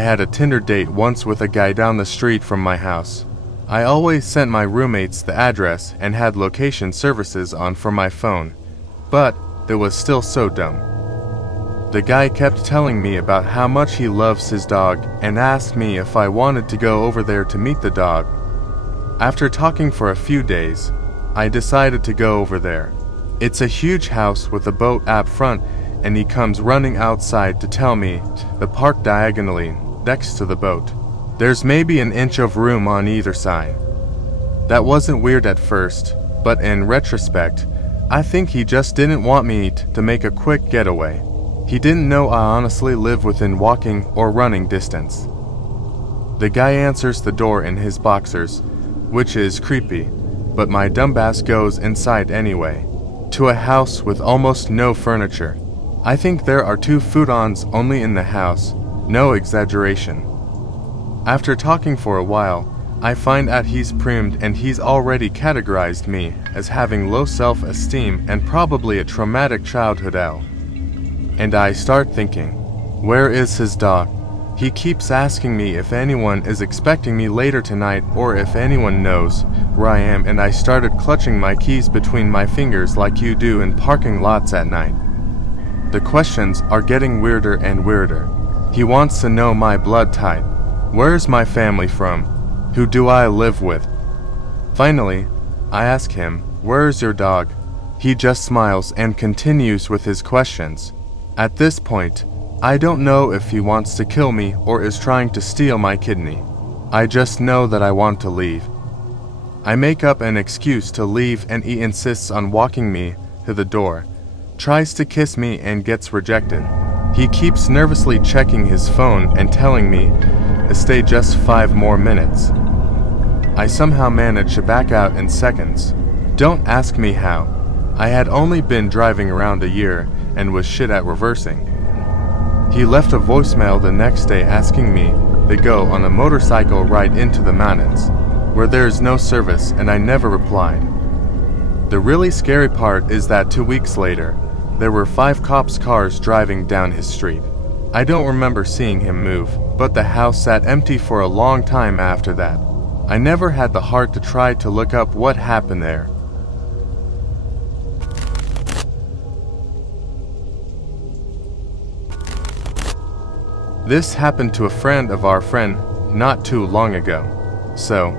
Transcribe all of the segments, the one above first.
I had a Tinder date once with a guy down the street from my house. I always sent my roommates the address and had location services on for my phone, but it was still so dumb. The guy kept telling me about how much he loves his dog and asked me if I wanted to go over there to meet the dog. After talking for a few days, I decided to go over there. It's a huge house with a boat out front, and he comes running outside to tell me to park diagonally next to the boat. There's maybe an inch of room on either side. That wasn't weird at first, but in retrospect, I think he just didn't want me to make a quick getaway. He didn't know I honestly live within walking or running distance. The guy answers the door in his boxers, which is creepy, but my dumbass goes inside anyway, to a house with almost no furniture. I think there are 2 futons only in the house, no exaggeration. After talking for a while, I find out he's preemed and he's already categorized me as having low self-esteem and probably a traumatic childhood. And I start thinking, where is his dog? He keeps asking me if anyone is expecting me later tonight or if anyone knows where I am, and I started clutching my keys between my fingers like you do in parking lots at night. The questions are getting weirder and weirder. He wants to know my blood type. Where's my family from? Who do I live with? Finally, I ask him, where's your dog? He just smiles and continues with his questions. At this point, I don't know if he wants to kill me or is trying to steal my kidney. I just know that I want to leave. I make up an excuse to leave and he insists on walking me to the door, tries to kiss me and gets rejected. He keeps nervously checking his phone and telling me to stay just 5 more minutes. I somehow manage to back out in seconds. Don't ask me how. I had only been driving around a year and was shit at reversing. He left a voicemail the next day asking me to go on a motorcycle ride into the mountains, where there is no service, and I never replied. The really scary part is that 2 weeks later, there were 5 cops' cars driving down his street. I don't remember seeing him move, but the house sat empty for a long time after that. I never had the heart to try to look up what happened there. This happened to a friend of our friend not too long ago. So,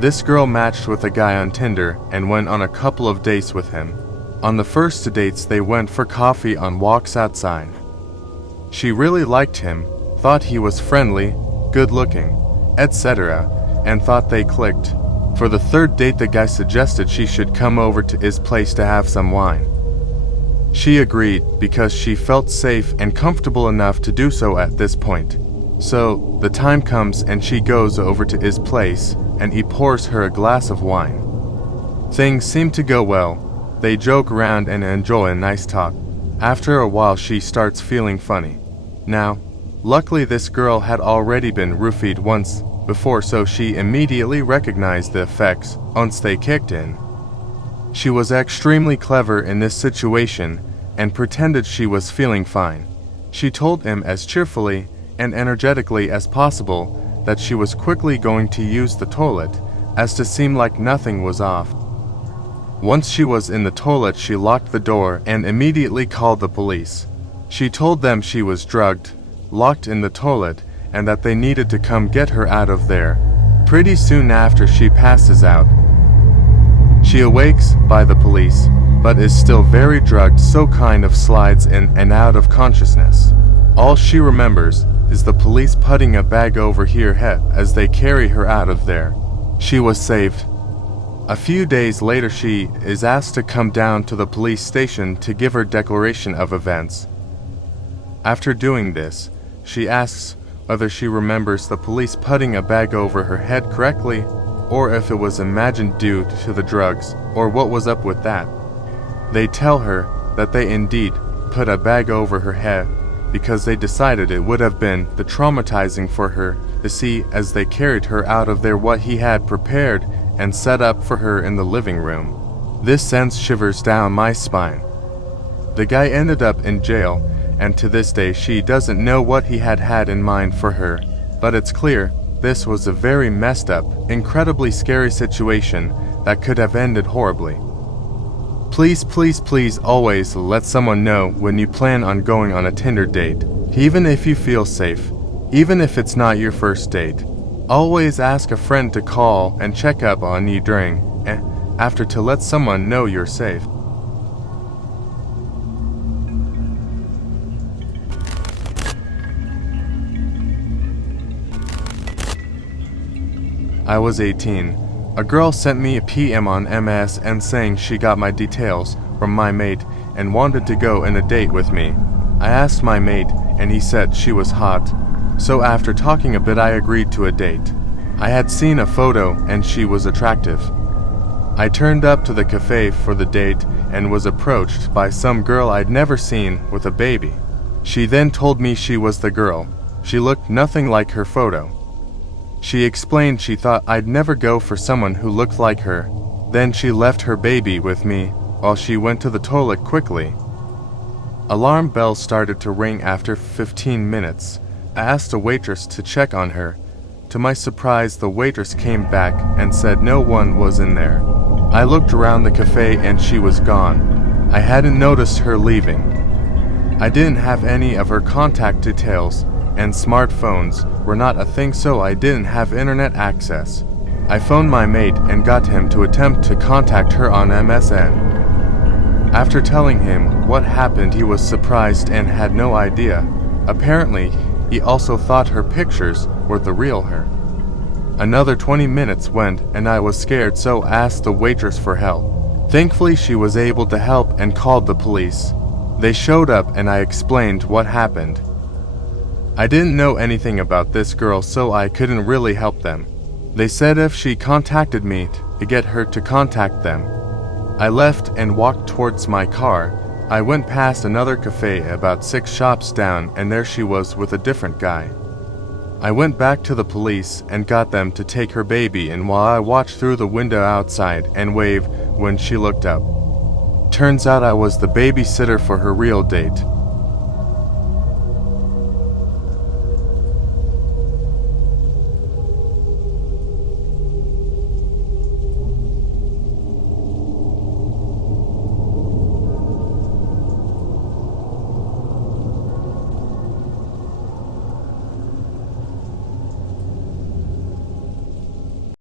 this girl matched with a guy on Tinder and went on a couple of dates with him. On the first 2 dates they went for coffee on walks outside. She really liked him, thought he was friendly, good looking, etc., and thought they clicked. For the 3rd date the guy suggested she should come over to his place to have some wine. She agreed because she felt safe and comfortable enough to do so at this point. So, the time comes and she goes over to his place and he pours her a glass of wine. Things seem to go well. They joke around and enjoy a nice talk. After a while she starts feeling funny. Now, luckily this girl had already been roofied once before, so she immediately recognized the effects once they kicked in. She was extremely clever in this situation and pretended she was feeling fine. She told him as cheerfully and energetically as possible that she was quickly going to use the toilet, as to seem like nothing was off. Once she was in the toilet, she locked the door and immediately called the police. She told them she was drugged, locked in the toilet, and that they needed to come get her out of there. Pretty soon after, she passes out. She awakes by the police, but is still very drugged, so kind of slides in and out of consciousness. All she remembers is the police putting a bag over her head as they carry her out of there. She was saved. A few days later she is asked to come down to the police station to give her declaration of events. After doing this, she asks whether she remembers the police putting a bag over her head correctly, or if it was imagined due to the drugs, or what was up with that. They tell her that they indeed put a bag over her head because they decided it would have been the traumatizing for her to see as they carried her out of there what he had prepared and set up for her in the living room. This sends shivers down my spine. The guy ended up in jail, and to this day she doesn't know what he had in mind for her. But it's clear this was a very messed up, incredibly scary situation that could have ended horribly. Please, please, please always let someone know when you plan on going on a Tinder date, even if you feel safe, even if it's not your first date. Always ask a friend to call and check up on you during and after to let someone know you're safe. I was 18. A girl sent me a PM on MS and saying she got my details from my mate and wanted to go on a date with me. I asked my mate and he said she was hot. So after talking a bit I agreed to a date. I had seen a photo and she was attractive. I turned up to the cafe for the date and was approached by some girl I'd never seen with a baby. She then told me she was the girl. She looked nothing like her photo. She explained she thought I'd never go for someone who looked like her. Then she left her baby with me while she went to the toilet quickly. Alarm bells started to ring after 15 minutes. I asked a waitress to check on her. To my surprise, the waitress came back and said no one was in there. I looked around the cafe and she was gone. I hadn't noticed her leaving. I didn't have any of her contact details, and smartphones were not a thing, so I didn't have internet access. I phoned my mate and got him to attempt to contact her on MSN. After telling him what happened, he was surprised and had no idea. Apparently, he also thought her pictures were the real her. Another 20 minutes went and I was scared, so asked the waitress for help. Thankfully, she was able to help and called the police. They showed up and I explained what happened. I didn't know anything about this girl, so I couldn't really help them. They said if she contacted me, to get her to contact them. I left and walked towards my car. I went past another cafe about 6 shops down, and there she was with a different guy. I went back to the police and got them to take her baby in while I watched through the window outside and waved when she looked up. Turns out I was the babysitter for her real date.